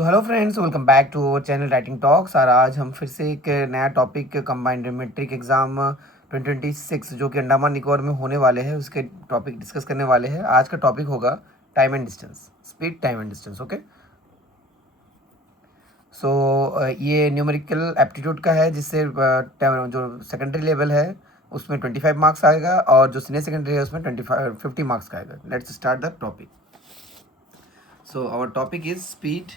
तो hello friends, welcome back to our channel writing talks. और आज हम फिर से एक नया टॉपिक कंबाइंड मैट्रिक एग्ज़ाम 2026 जो कि अंडमान निकोबार में होने वाले हैं उसके टॉपिक डिस्कस करने वाले हैं। आज का टॉपिक होगा time and distance, speed, time and distance. Okay, so ये न्यूमेरिकल एप्टीट्यूड का है, जिससे जो सेकेंडरी लेवल है उसमें 25 मार्क्स आएगा और जो सीनियर सेकेंडरी है उसमें 50 मार्क्स का आएगा। Let's start the topic. So our topic is speed,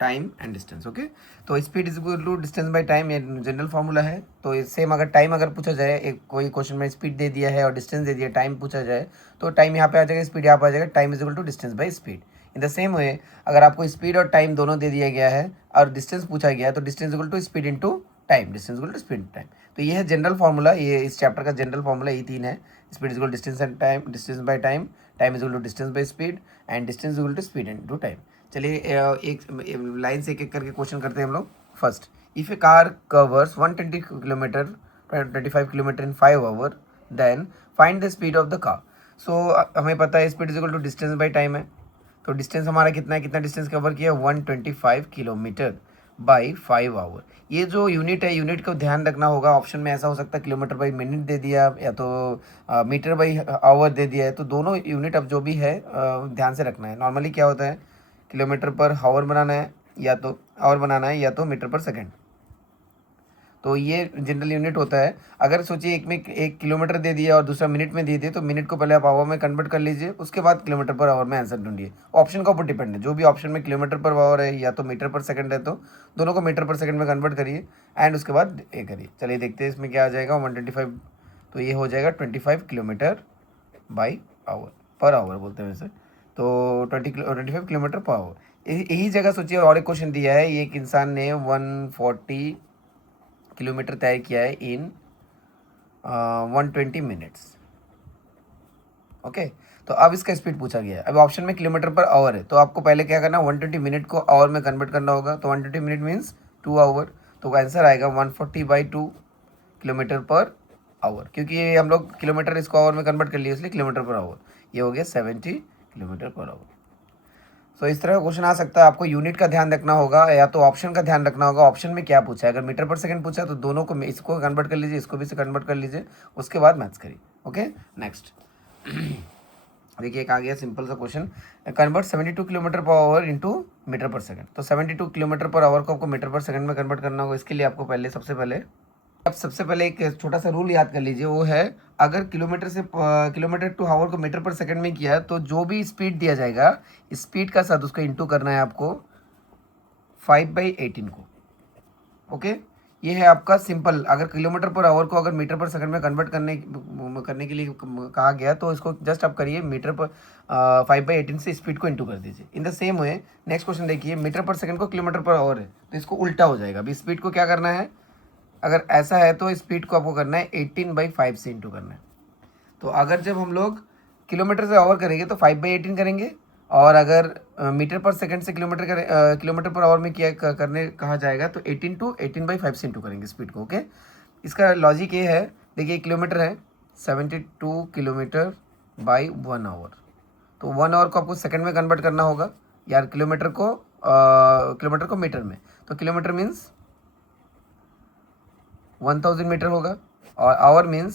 time and distance. Okay, तो speed is equal to distance by time, ये जनरल फार्मूला है। तो सेम अगर टाइम अगर पूछा जाए, एक कोई क्वेश्चन में स्पीड दे दिया है और डिस्टेंस दे दिया, टाइम पूछा जाए तो टाइम यहाँ पे आ जाएगा, स्पीड यहाँ पे आ जाएगा। Time is equal to distance by speed. In the same way अगर आपको स्पीड और टाइम दोनों दे दिया गया है और डिस्टेंस पूछा गया है तो distance equal to speed into time, distance equal to speed time. तो ये है जनरल फार्मूला, ये इस चैप्टर का जनरल फार्मूला यही तीन है। Speed is equal distance and time, distance by time, time is equal to distance by speed and distance equal to speed into time. चलिए एक लाइन से एक एक करके क्वेश्चन करते हैं हम लोग। First, if a car covers 120 kilometre 25 kilometre in 5 hour, then find the speed of the car. So हमें पता है speed is equal to distance by time है। तो डिस्टेंस हमारा कितना है, कितना डिस्टेंस कवर किया, 125 किलोमीटर बाई 5 आवर। ये जो यूनिट है, यूनिट को ध्यान रखना होगा। ऑप्शन में ऐसा हो सकता है किलोमीटर बाई मिनट दे दिया या तो मीटर बाई आवर दे दिया है। तो दोनों यूनिट अब जो भी है ध्यान से रखना है। नॉर्मली क्या होता है, किलोमीटर पर हावर बनाना है या तो आवर बनाना है या तो मीटर पर सेकंड। तो ये जनरल यूनिट होता है। अगर सोचिए एक में एक किलोमीटर दे दिया और दूसरा मिनट में दे दिए तो मिनट को पहले आप आवर में कन्वर्ट कर लीजिए, उसके बाद किलोमीटर पर आवर में आंसर ढूंढिए। ऑप्शन के ऊपर डिपेंड है, जो भी ऑप्शन में किलोमीटर पर आवर है या तो मीटर पर सेकंड है तो दोनों को मीटर पर सेकंड में कन्वर्ट करिए एंड उसके बाद ये करिए। चलिए देखते हैं इसमें क्या आ जाएगा। 125, तो ये हो जाएगा 25 kilometre by hour, per hour बोलते हैं वैसे। तो 25 किलोमीटर पर आवर। यही जगह सोचिए और एक क्वेश्चन दिया है, ये एक इंसान ने 140 किलोमीटर तय किया है इन 120 मिनट्स। ओके, तो अब इसका स्पीड पूछा गया है। अब ऑप्शन में किलोमीटर पर आवर है तो आपको पहले क्या करना है, 120 मिनट को आवर में कन्वर्ट करना होगा। तो 120 मिनट मीन्स 2 आवर। तो आंसर आएगा 140/2 किलोमीटर पर आवर, क्योंकि ये हम लोग किलोमीटर इसको आवर में कन्वर्ट कर लिए इसलिए किलोमीटर पर आवर। ये हो गया 70 किलोमीटर पर आवर। सो इस तरह का क्वेश्चन आ सकता है। आपको यूनिट का ध्यान रखना होगा या तो ऑप्शन का ध्यान रखना होगा। ऑप्शन में क्या पूछा है, अगर मीटर पर सेकंड पूछा है तो दोनों को इसको कन्वर्ट कर लीजिए, इसको भी से कन्वर्ट कर लीजिए, उसके बाद मैथ्स करिए। ओके, नेक्स्ट देखिए एक आ गया सिंपल सा question, convert 72 kilometre per hour into metre per second. तो 72 किलोमीटर पर आवर को आपको मीटर पर सेकंड में कन्वर्ट करना होगा। इसके लिए आपको पहले सबसे पहले एक छोटा सा रूल याद कर लीजिए, वो है अगर किलोमीटर टू आवर को मीटर पर सेकंड में किया तो जो भी स्पीड दिया जाएगा स्पीड का साथ उसको इंटू करना है आपको 5/18 को। ओके, ये है आपका सिंपल। अगर किलोमीटर पर आवर को अगर मीटर पर सेकंड में कन्वर्ट करने के लिए कहा गया तो इसको जस्ट आप करिए मीटर पर 5/18 से स्पीड को इंटू कर दीजिए। इन the same way next question देखिए, मीटर पर सेकंड को किलोमीटर पर आवर है तो इसको उल्टा हो जाएगा। अभी स्पीड को क्या करना है, अगर ऐसा है तो स्पीड को आपको करना है 18/5 से इंटू करना है। तो अगर जब हम लोग किलोमीटर से आवर करेंगे तो 5/18 करेंगे, और अगर मीटर पर सेकंड से किलोमीटर पर आवर में करने कहा जाएगा तो 18/5 से इंटू करेंगे स्पीड को। ओके, इसका लॉजिक ये है, देखिए किलोमीटर है 72 किलोमीटर बाई 1 आवर। तो 1 आवर को आपको सेकंड में कन्वर्ट करना होगा यार, किलोमीटर को मीटर में। तो किलोमीटर मीन्स 1000 मीटर होगा और आवर मीन्स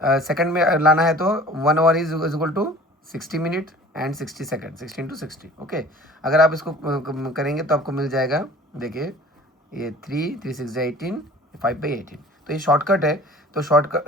सेकंड में लाना है तो 1 hour is equal to 60 minute and 60 second, 60 into 60। Okay, अगर आप इसको करेंगे तो आपको मिल जाएगा, देखिए ये 3 6 18, 5/18। तो ये शॉर्टकट है। तो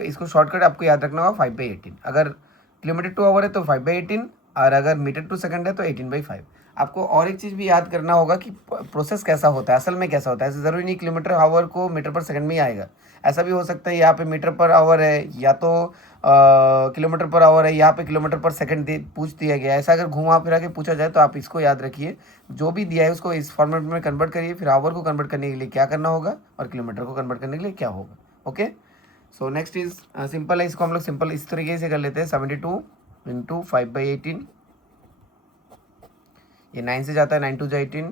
इसको शॉर्टकट आपको याद रखना होगा 5/18। अगर किलोमीटर टू आवर है तो 5/18 और अगर मीटर टू सेकंड है तो 18/5। आपको और एक चीज़ भी याद करना होगा कि प्रोसेस कैसा होता है, असल में कैसा होता है। ऐसे ज़रूरी नहीं किलोमीटर आवर को मीटर पर सेकंड में ही आएगा। ऐसा भी हो सकता है यहाँ पे मीटर पर आवर है या तो किलोमीटर पर आवर है, यहाँ पे किलोमीटर पर सेकंड पूछ दिया गया है। ऐसा अगर घुमा फिरा के पूछा जाए तो आप इसको याद रखिए, जो भी दिया है उसको इस फॉर्मेट में कन्वर्ट करिए, फिर आवर को कन्वर्ट करने के लिए क्या करना होगा और किलोमीटर को कन्वर्ट करने के लिए क्या होगा। Okay, so next is simple है, इसको हम लोग सिंपल इस तरीके से कर लेते हैं। 72 इंटू 5/18, ये 9 से जाता है, 9 2 जा 18,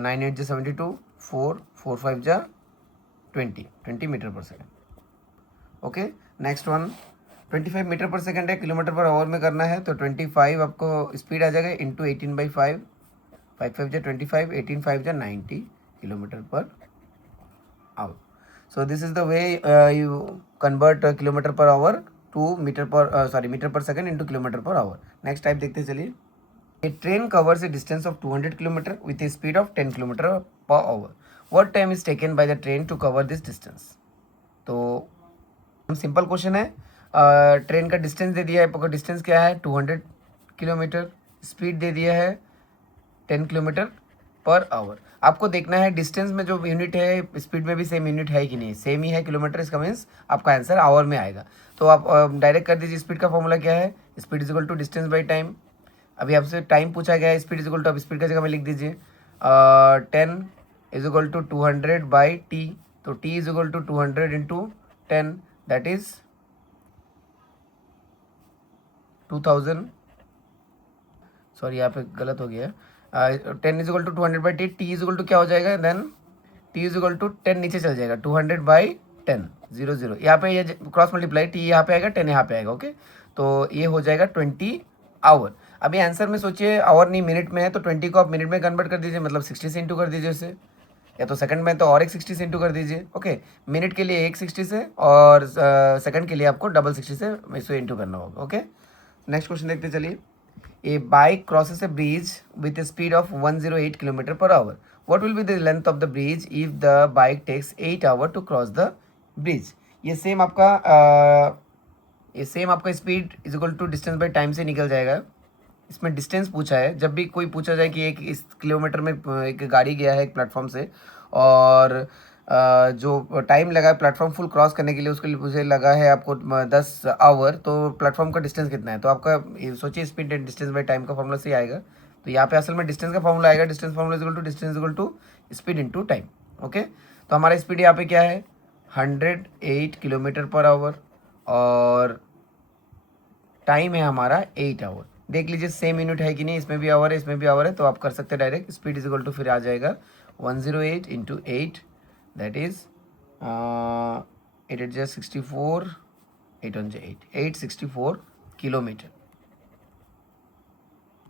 9 8 जा 72, 4 5 जा 20 metre per second. Okay, next one 25 metre per second है, किलोमीटर पर आवर में करना है तो 25 आपको स्पीड आ जाएगा इंटू 18/5 5 5 जा 25, 18 5 जा 90 kilometre per our. So this is the way you convert kilometer per hour to meter per second into kilometer per hour. Next type देखते चलिए. A train covers a distance of 200 km with a speed of 10 km per hour. What time is taken by the train to cover this distance? तो simple question है. Train का distance दे दिया है, आपका distance क्या है 200 किलोमीटर, स्पीड दे दिया है 10 किलोमीटर पर आवर. आपको देखना है डिस्टेंस में जो यूनिट है स्पीड में भी सेम यूनिट है कि नहीं. सेम ही है किलोमीटर, इसका मीन्स आपका आंसर आवर में आएगा. तो आप डायरेक्ट कर दीजिए. स्पीड का फॉर्मूला क्या है, speed is equal to distance by time. अभी आपसे टाइम पूछा गया है, स्पीड इज इक्वल टू, अब स्पीड का जगह में लिख दीजिए 10 is equal to 200 by T. तो T is equal to 200 into 10, that is 2000. Sorry यहाँ पे गलत हो गया. 10 is equal to 200 by T. T is equal to क्या हो जाएगा, then T is equal to 10 नीचे चल जाएगा, 200 बाई 10 0 0. यहाँ पे ये क्रॉस मल्टीप्लाई, टी यहाँ पे आएगा 10 यहाँ पे आएगा. ओके, तो ये हो जाएगा 20 आवर. अभी आंसर में सोचिए आवर नहीं मिनट में है, तो 20 को आप मिनट में कन्वर्ट कर दीजिए, मतलब 60 से इंटू कर दीजिए इसे, या तो सेकंड में तो और एक 60 से इंटू कर दीजिए. ओके, मिनट के लिए एक 60 से और सेकंड के लिए आपको डबल 60 से इसे इंटू करना होगा. ओके, नेक्स्ट क्वेश्चन देखते चलिए. A bike crosses a bridge with a speed of 108 km per hour. What will be the length of the bridge if the bike takes 8 hours to cross the bridge? ये same आपका speed is equal to distance by time से निकल जाएगा. इसमें distance पूछा है. जब भी कोई पूछा जाए कि एक इस किलोमीटर में एक गाड़ी गया है एक प्लेटफॉर्म से, और जो टाइम लगा है प्लेटफॉर्म फुल क्रॉस करने के लिए, उसके लिए मुझे लगा है आपको 10 आवर, तो प्लेटफॉर्म का डिस्टेंस कितना है. तो आपका सोचिए speed and distance by time का फॉर्मूला से आएगा. तो यहाँ पे असल में डिस्टेंस का फॉर्मूला आएगा, distance formula equal to distance equal to speed into time. Okay, तो हमारा स्पीड यहाँ पे क्या है 108 किलोमीटर पर आवर, और टाइम है हमारा 8 आवर. देख लीजिए सेम यूनिट है कि नहीं, इसमें भी आवर है इसमें भी आवर है, तो आप कर सकते हैं direct. Speed is equal to फिर आ जाएगा 108 into 8, that is 8 8 64, 8 1 8, 864 kilometre.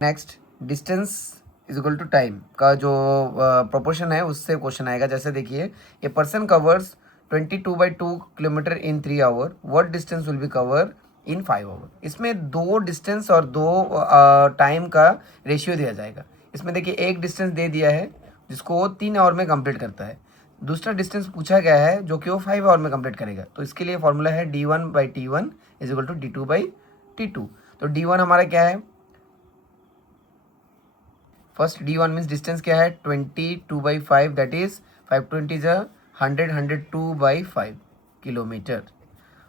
Next, distance is equal to time का जो प्रोपोर्शन है उससे क्वेश्चन आएगा. जैसे देखिए, a person covers 22/2 kilometre in 3 hour, what distance will be cover in 5 hour. इसमें दो डिस्टेंस और दो टाइम का रेशियो दिया जाएगा. इसमें देखिए एक डिस्टेंस दे दिया है जिसको वो 3 आवर में कंप्लीट करता है, दूसरा डिस्टेंस पूछा गया है जो कि वो 5 आवर में कंप्लीट करेगा. तो इसके लिए फॉर्मूला है d1/t1 is equal to d2/t2. तो d1 हमारा क्या है, फर्स्ट d1 मीन्स डिस्टेंस क्या है 22/5, दैट इज 520 जा 100, 102/5 किलोमीटर.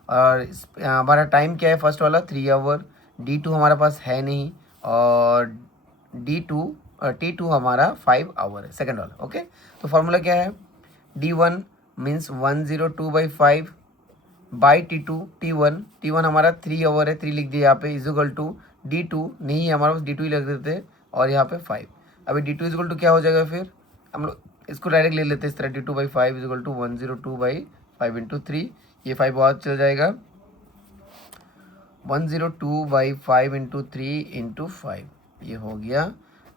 और हमारा टाइम क्या है फर्स्ट वाला 3 आवर. d2 हमारे पास है नहीं, और t2 हमारा 5 आवर है सेकंड वाला. ओके, तो फॉर्मूला क्या है d1 मीन्स 102/5 बाई t1 हमारा 3 आवर है, 3 लिख दिया यहाँ पे, इज इक्वल टू d2 नहीं है हमारे पास, d2 ही लग देते और यहाँ पे 5. अभी d2 इज इक्वल टू क्या हो जाएगा, फिर हम लोग इसको डायरेक्ट ले लेते हैं इस तरह, d2/5 is equal to 102/5 into 3. ये 5 बहुत चल जाएगा, 102/5 इंटू 3 इंटू 5, ये हो गया.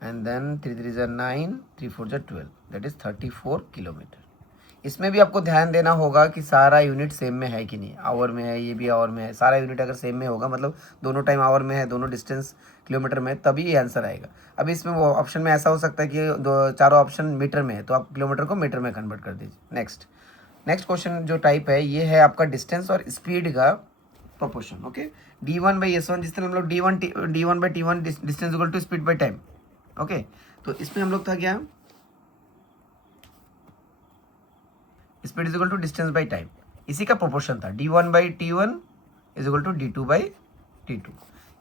एंड देन 3 3 जा 9, 3 4 जा 12, दैट इज 34 किलोमीटर. इसमें भी आपको ध्यान देना होगा कि सारा यूनिट सेम में है कि नहीं. आवर में है, ये भी आवर में है, सारा यूनिट अगर सेम में होगा मतलब दोनों टाइम आवर में है, दोनों डिस्टेंस किलोमीटर में, तभी ये आंसर आएगा. अभी इसमें वो ऑप्शन में ऐसा हो सकता है कि चारों ऑप्शन मीटर में है, तो आप किलोमीटर को मीटर में कन्वर्ट कर दीजिए. नेक्स्ट क्वेश्चन जो टाइप है ये है आपका डिस्टेंस और स्पीड का प्रोपोर्शन. ओके, d1/s1, जिस तरह हम लोग d1/t1 distance equal to speed by time. Okay, तो इसमें हम लोग था क्या, speed is equal to distance by time, इसी का प्रोपोर्शन था d1/t1 is equal to d2/t2.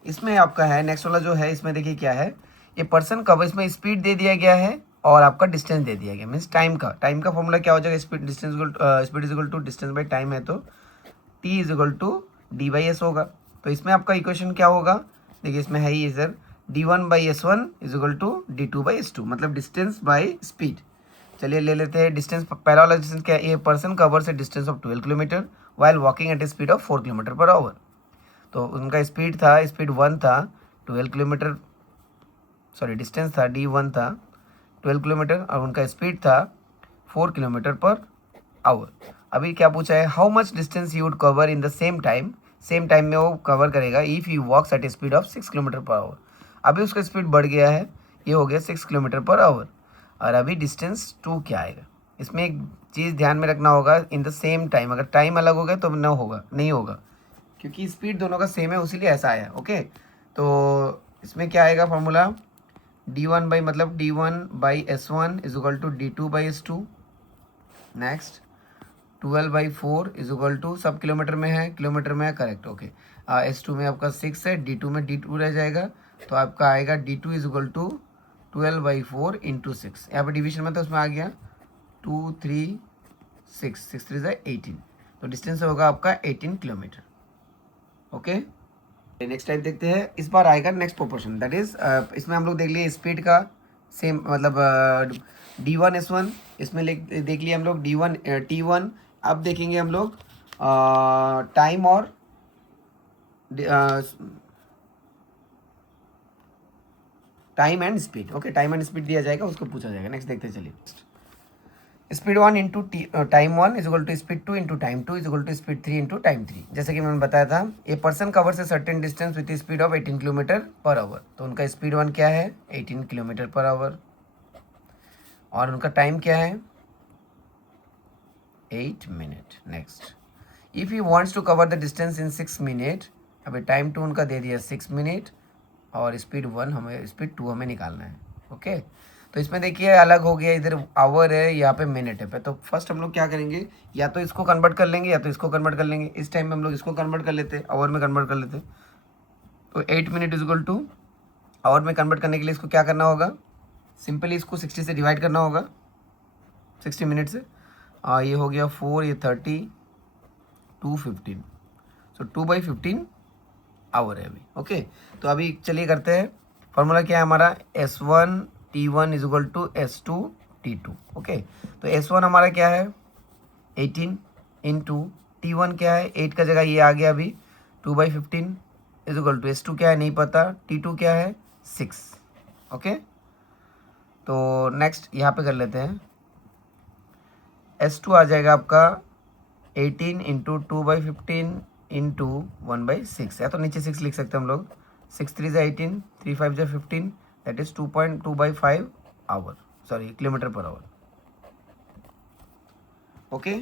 इसमें आपका है नेक्स्ट वाला जो है, इसमें देखिए क्या है, ये पर्सन कब, इसमें स्पीड दे दिया गया है और आपका डिस्टेंस दे दिया गया, मीन्स टाइम का फॉर्मूला क्या हो जाएगा, speed is equal to distance by time है, तो t is equal to d/s होगा. तो इसमें आपका इक्वेशन क्या होगा, देखिए इसमें है ही sir, d1/s1 is equal to d2/s2, मतलब डिस्टेंस बाई स्पीड. चलिए ले लेते हैं डिस्टेंस. पहला वाला डिस्टेंस क्या है, a person covers a distance of 12 kilometre while walking at a speed of 4 kilometre per hour. तो उनका स्पीड 1 था 12 किलोमीटर, सॉरी डिस्टेंस था d1 था 12 किलोमीटर और उनका स्पीड था 4 किलोमीटर पर आवर। अभी क्या पूछा है, how much distance you would cover in the same time में वो कवर करेगा if you walks at a speed of 6 kilometre per hour. अभी उसका स्पीड बढ़ गया है, ये हो गया 6 किलोमीटर पर आवर, और अभी डिस्टेंस 2 क्या आएगा। इसमें एक चीज़ ध्यान में रखना होगा, इन द सेम टाइम, अगर टाइम अलग हो गया तो नहीं होगा क्योंकि स्पीड दोनों का सेम है, उसीलिए ऐसा आया। ओके, तो इसमें क्या आएगा फॉर्मूला, d1 बाई मतलब d1/s1 is equal to d2/s2। Next 12/4 is equal to, सब किलोमीटर में है करेक्ट। ओके, s2 में आपका 6 है, d2 में d2 रह जाएगा, तो आपका आएगा d2 is equal to 12/4 into 6। यहाँ पे डिवीजन में तो उसमें आ गया 2 3 6 6 3 18, तो डिस्टेंस होगा आपका 18 किलोमीटर। ओके, नेक्स्ट टाइप देखते हैं। इस बार आएगा नेक्स्ट प्रोपोर्शन, दैट इज इसमें हम लोग देख लिए स्पीड का सेम मतलब d1s1, इसमें देख लिए हम लोग d1 t1। अब देखेंगे हम लोग टाइम और time and speed. Okay, time and speed दिया जाएगा, उसको पूछा जाएगा। नेक्स्ट देखते चलिए, speed 1 into time 1 is equal to speed 2 into time 2 is equal to speed 3 into time 3। जैसे कि मैंने बताया था, a person covers a certain distance with speed of 18 kilometre per hour, तो उनका स्पीड 1 क्या है, 18 किलोमीटर पर आवर, और उनका टाइम क्या है, 8 minute. Next, if you wants to cover the distance in 6 minute, अभी टाइम 2 उनका दे दिया 6 मिनट, और स्पीड 2 हमें निकालना है। ओके, तो इसमें देखिए अलग हो गया, इधर आवर है, यहाँ पे मिनट है। तो फर्स्ट हम लोग क्या करेंगे, या तो इसको कन्वर्ट कर लेंगे या तो इसको कन्वर्ट कर लेंगे। इस टाइम में हम लोग इसको कन्वर्ट कर लेते हैं, आवर में कन्वर्ट कर लेते हैं। तो 8 minute is equal to, hour में कन्वर्ट करने के लिए इसको क्या करना होगा, सिंपली इसको 60 से डिवाइड करना होगा, 60 मिनट से। ये हो गया 4, ये 30, 2 15, सो 2/15 आवर है अभी। ओके, तो अभी चलिए करते हैं। फॉर्मूला क्या है हमारा, S1 T1 is equal to S2 T2। Okay, तो S1 हमारा क्या है 18 इंटू T1 क्या है, 8 का जगह ये आ गया अभी, 2/15 इज इक्वल टू S2 क्या है नहीं पता, T2 क्या है 6। ओके, तो नेक्स्ट यहाँ पे कर लेते हैं, S2 आ जाएगा आपका 18 इंटू 2/15 इंटू 1/6, या तो नीचे 6 लिख सकते हैं हम लोग। 6 3 18, 3 5 15, that is 2.2/5 hour, sorry kilometre per hour. Okay,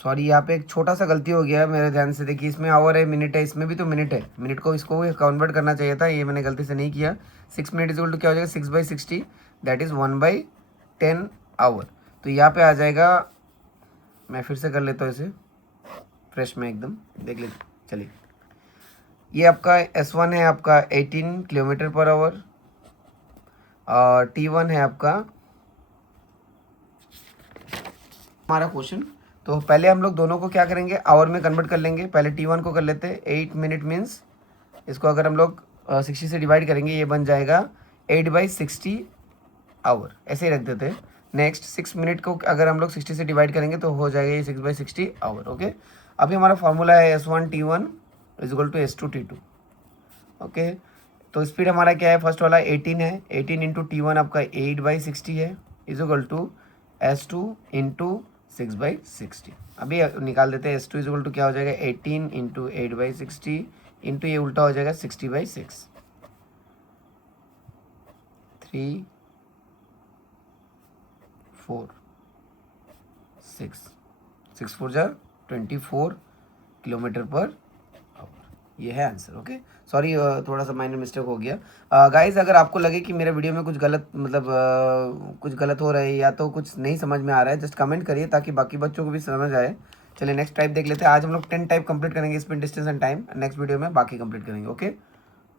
sorry यहाँ पे एक छोटा सा गलती हो गया है मेरे ध्यान से। देखिए इसमें आवर है, मिनट है, इसमें भी तो मिनट है, मिनट को इसको कन्वर्ट करना चाहिए था, ये मैंने गलती से नहीं किया। 6 मिनट इज इक्वल टू क्या हो जाएगा, 6/60, दैट इज 1/10 आवर। तो यहाँ पे आ जाएगा, मैं फिर से कर लेता हूँ इसे फ्रेश में एकदम, देख ले। चलिए, ये आपका S1 है आपका 18 किलोमीटर पर आवर, और T1 है आपका हमारा क्वेश्चन। तो पहले हम लोग दोनों को क्या करेंगे, आवर में कन्वर्ट कर लेंगे। पहले T1 को कर लेते हैं, 8 मिनट मीन्स इसको अगर हम लोग 60 से डिवाइड करेंगे, ये बन जाएगा 8/60 आवर, ऐसे ही रख देते हैं। नेक्स्ट 6 मिनट को अगर हम लोग 60 से डिवाइड करेंगे तो हो जाएगा ये 6/60 आवर। ओके, अभी हमारा फॉर्मूला है S1 T1 is equal to S2 T2। Okay, तो स्पीड हमारा क्या है, फर्स्ट वाला 18 है, 18 इंटू T1 आपका 8/60 है, is equal to S2 into 6/60। अभी निकाल देते हैं, S2 इज इक्वल टू क्या हो जाएगा, 18 इंटू 8/60 इंटू ये उल्टा हो जाएगा 60/6, 3 4 6 6 4 जा 24 किलोमीटर पर आवर, ये है आंसर। ओके, सॉरी थोड़ा सा माइनर मिस्टेक हो गया। गाइस अगर आपको लगे कि मेरे वीडियो में कुछ गलत मतलब कुछ गलत हो रहा है या तो कुछ नहीं समझ में आ रहा है, जस्ट कमेंट करिए ताकि बाकी बच्चों को भी समझ आए। चलिए नेक्स्ट टाइप देख लेते हैं। आज हम लोग 10 टाइप कंप्लीट करेंगे, speed, distance and time. Next video में बाकी कंप्लीट करेंगे। ओके,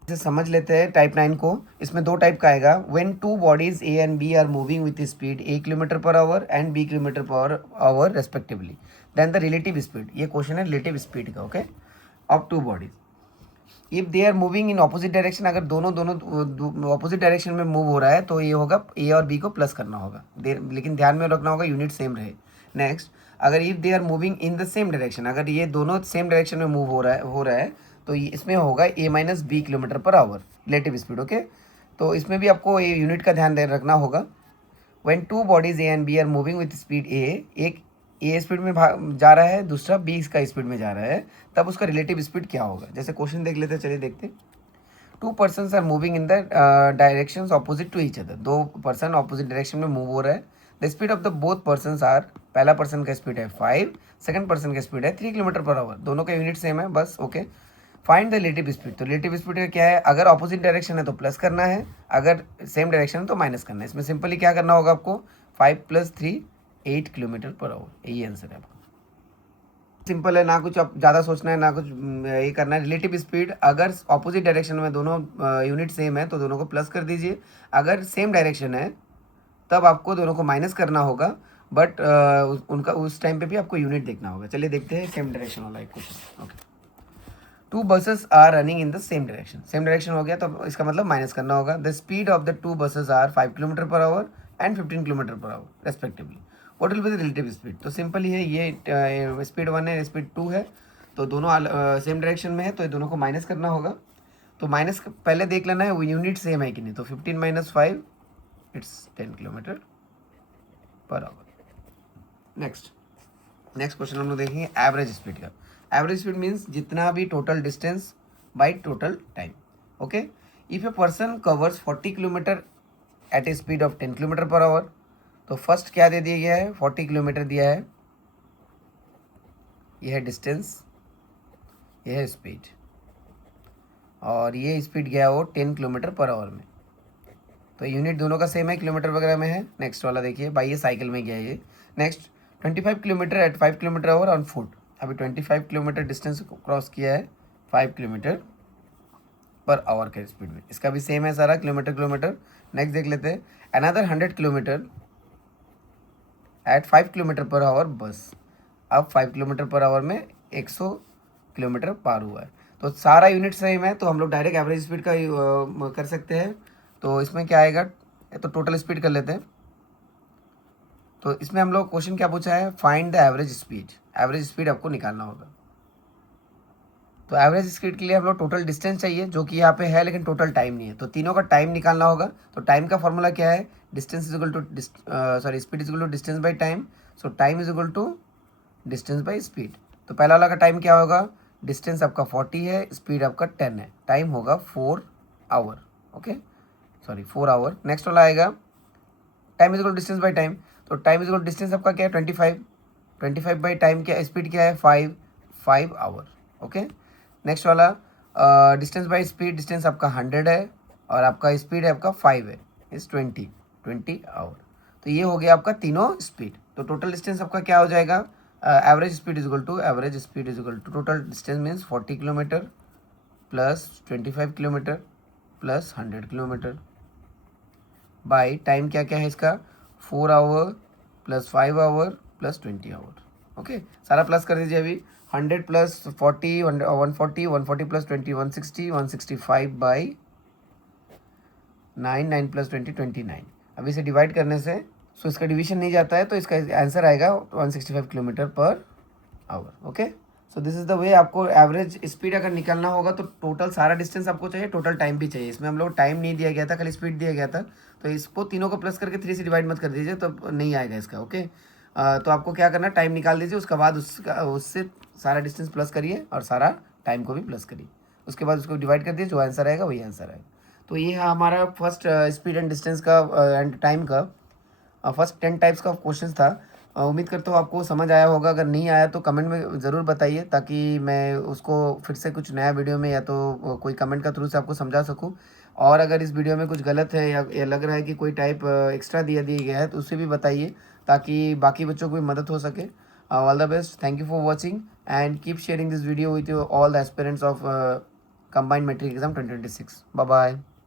समझ लेते हैं टाइप 9 को। इसमें 2 टाइप का आएगा, when 2 bodies A and B are moving with speed A kilometre per hour and B kilometre per hour respectively, then the relative speed. ये क्वेश्चन है रिलेटिव स्पीड का। Okay, of 2 bodies if they are moving in opposite direction, अगर दोनों opposite direction में move हो रहा है तो ये होगा A और B को प्लस करना होगा, लेकिन ध्यान में रखना होगा यूनिट सेम रहे। नेक्स्ट, अगर if they are moving in the same direction, अगर ये दोनों सेम डायरेक्शन में मूव हो रहा है तो इसमें होगा A - B kilometre per our relative speed. Okay, तो इसमें भी आपको ये यूनिट का ध्यान रखना होगा। When two bodies A and B are moving with speed A, एक ए स्पीड में जा रहा है, दूसरा बी का स्पीड में जा रहा है, तब उसका रिलेटिव स्पीड क्या होगा। जैसे क्वेश्चन देख लेते हैं, चलिए देखते हैं। Two person are moving in the direction opposite to each other, दो पर्सन ऑपोजिट डायरेक्शन में मूव हो रहा है। The speed of the both person are, पहला पर्सन का स्पीड है 5, सेकंड पर्सन का स्पीड है 3 किलोमीटर पर आवर, दोनों का यूनिट सेम है बस। Okay, find the relative speed. तो रिलेटिव स्पीड का क्या है, अगर ऑपोजिट डायरेक्शन है तो प्लस करना है, अगर सेम डायरेक्शन है तो माइनस करना है। इसमें सिंपली क्या करना होगा आपको, 5 + 3 8 किलोमीटर पर आवर, यही आंसर है आपका। सिंपल है, ना कुछ आप ज़्यादा सोचना है, ना कुछ ये करना है। रिलेटिव स्पीड, अगर ऑपोजिट डायरेक्शन में दोनों यूनिट सेम है तो दोनों को प्लस कर दीजिए, अगर सेम डायरेक्शन है तब आपको दोनों को माइनस करना होगा, बट उनका उस टाइम पे भी आपको यूनिट देखना होगा। चलिए देखते हैं सेम डायरेक्शन वाला एक question. Okay, two buses are running in the same direction, same direction हो गया तो इसका मतलब माइनस करना होगा। The speed of the two buses are 5 kilometre per hour and 15 kilometre per hour respectively, what will be the relative speed. तो simple ही है, ये स्पीड 1 है, स्पीड 2 है, तो दोनों सेम डायरेक्शन में है तो ये दोनों को माइनस करना होगा। तो माइनस पहले देख लेना है वो यूनिट सेम है कि नहीं। तो 15 - 5 it's 10 kilometre per hour. Next question हम लोग देखेंगे एवरेज स्पीड का। एवरेज स्पीड मीन्स जितना भी total distance by total time. Okay, if a person covers 40 kilometre at a speed of 10 kilometre per hour, तो फर्स्ट क्या दे दिया गया है, 40 किलोमीटर दिया है, यह है डिस्टेंस, यह है स्पीड, और ये स्पीड गया वो 10 किलोमीटर पर आवर में। तो यूनिट दोनों का सेम है, किलोमीटर वगैरह में है। नेक्स्ट वाला देखिए भाई, ये साइकिल में गया ये। Next 25 kilometre at 5 kilometre hour on foot, अभी 25 किलोमीटर डिस्टेंस क्रॉस किया है 5 किलोमीटर पर आवर के स्पीड में, इसका भी सेम है सारा, किलोमीटर। नेक्स्ट देख लेते हैं, another 100 kilometre at 5 kilometre per hour बस, अब 5 किलोमीटर पर आवर में 100 किलोमीटर पार हुआ है। तो सारा यूनिट सेम है, तो हम लोग डायरेक्ट एवरेज स्पीड का कर सकते हैं। तो इसमें क्या आएगा, तो टोटल स्पीड कर लेते हैं। तो इसमें हम लोग क्वेश्चन क्या पूछा है, find the average speed. Average speed आपको निकालना होगा। तो एवरेज स्पीड के लिए हम लोग टोटल डिस्टेंस चाहिए, जो कि यहाँ पे है लेकिन टोटल टाइम नहीं है, तो तीनों का टाइम निकालना होगा। तो टाइम का फॉर्मूला क्या है, distance is equal to speed is equal to distance by time. So time is equal to distance by speed. तो पहला वाला का टाइम क्या होगा, डिस्टेंस आपका 40 है, स्पीड आपका 10 है, टाइम होगा 4 hour. Okay, sorry 4 hour. Next वाला आएगा time is equal distance by time. तो टाइम इज इक्वल डिस्टेंस आपका क्या है 25 बाई टाइम क्या, स्पीड क्या है 5 आवर। ओके, नेक्स्ट वाला डिस्टेंस बाई स्पीड, डिस्टेंस आपका 100 है और आपका स्पीड है आपका 5 है, इज 20 आवर। तो ये हो गया आपका तीनों स्पीड। तो टोटल डिस्टेंस आपका क्या हो जाएगा, average speed is equal to total distance means 40 kilometre plus 25 kilometre plus 100 kilometre by time क्या क्या है इसका, 4 hour plus 5 hour plus 20 hour. Okay, सारा प्लस कर दीजिए अभी, 100 प्लस 40 140 प्लस 20 165 बाई 9 प्लस 20 29। अभी इसे डिवाइड करने से सो इसका डिवीजन नहीं जाता है, तो इसका आंसर आएगा 165 kilometre per hour. Okay, so this is the way. आपको एवरेज स्पीड अगर निकालना होगा तो टोटल सारा डिस्टेंस आपको चाहिए, टोटल टाइम भी चाहिए। इसमें हम लोग टाइम नहीं दिया गया था, खाली स्पीड दिया गया था। तो इसको तीनों को प्लस करके 3 से डिवाइड मत कर दीजिए, तो नहीं आएगा इसका। ओके, तो आपको क्या करना, टाइम निकाल दीजिए, उसके बाद उससे सारा डिस्टेंस प्लस करिए और सारा टाइम को भी प्लस करिए, उसके बाद उसको डिवाइड कर दीजिए, जो आंसर आएगा वही आंसर आएगा। तो ये है हमारा फर्स्ट स्पीड एंड डिस्टेंस का एंड टाइम का फर्स्ट 10 टाइप्स का क्वेश्चन था। उम्मीद करता हूँ आपको समझ आया होगा। अगर नहीं आया तो कमेंट में ज़रूर बताइए, ताकि मैं उसको फिर से कुछ नया वीडियो में या तो कोई कमेंट का थ्रू से आपको समझा सकूँ। और अगर इस वीडियो में कुछ गलत है या लग रहा है कि कोई टाइप एक्स्ट्रा दिया गया है तो उसे भी बताइए, ताकि बाकी बच्चों को भी मदद हो सके। All the best, thank you for watching and keep sharing this video with all the aspirants of combined matric exam 2026। Bye bye.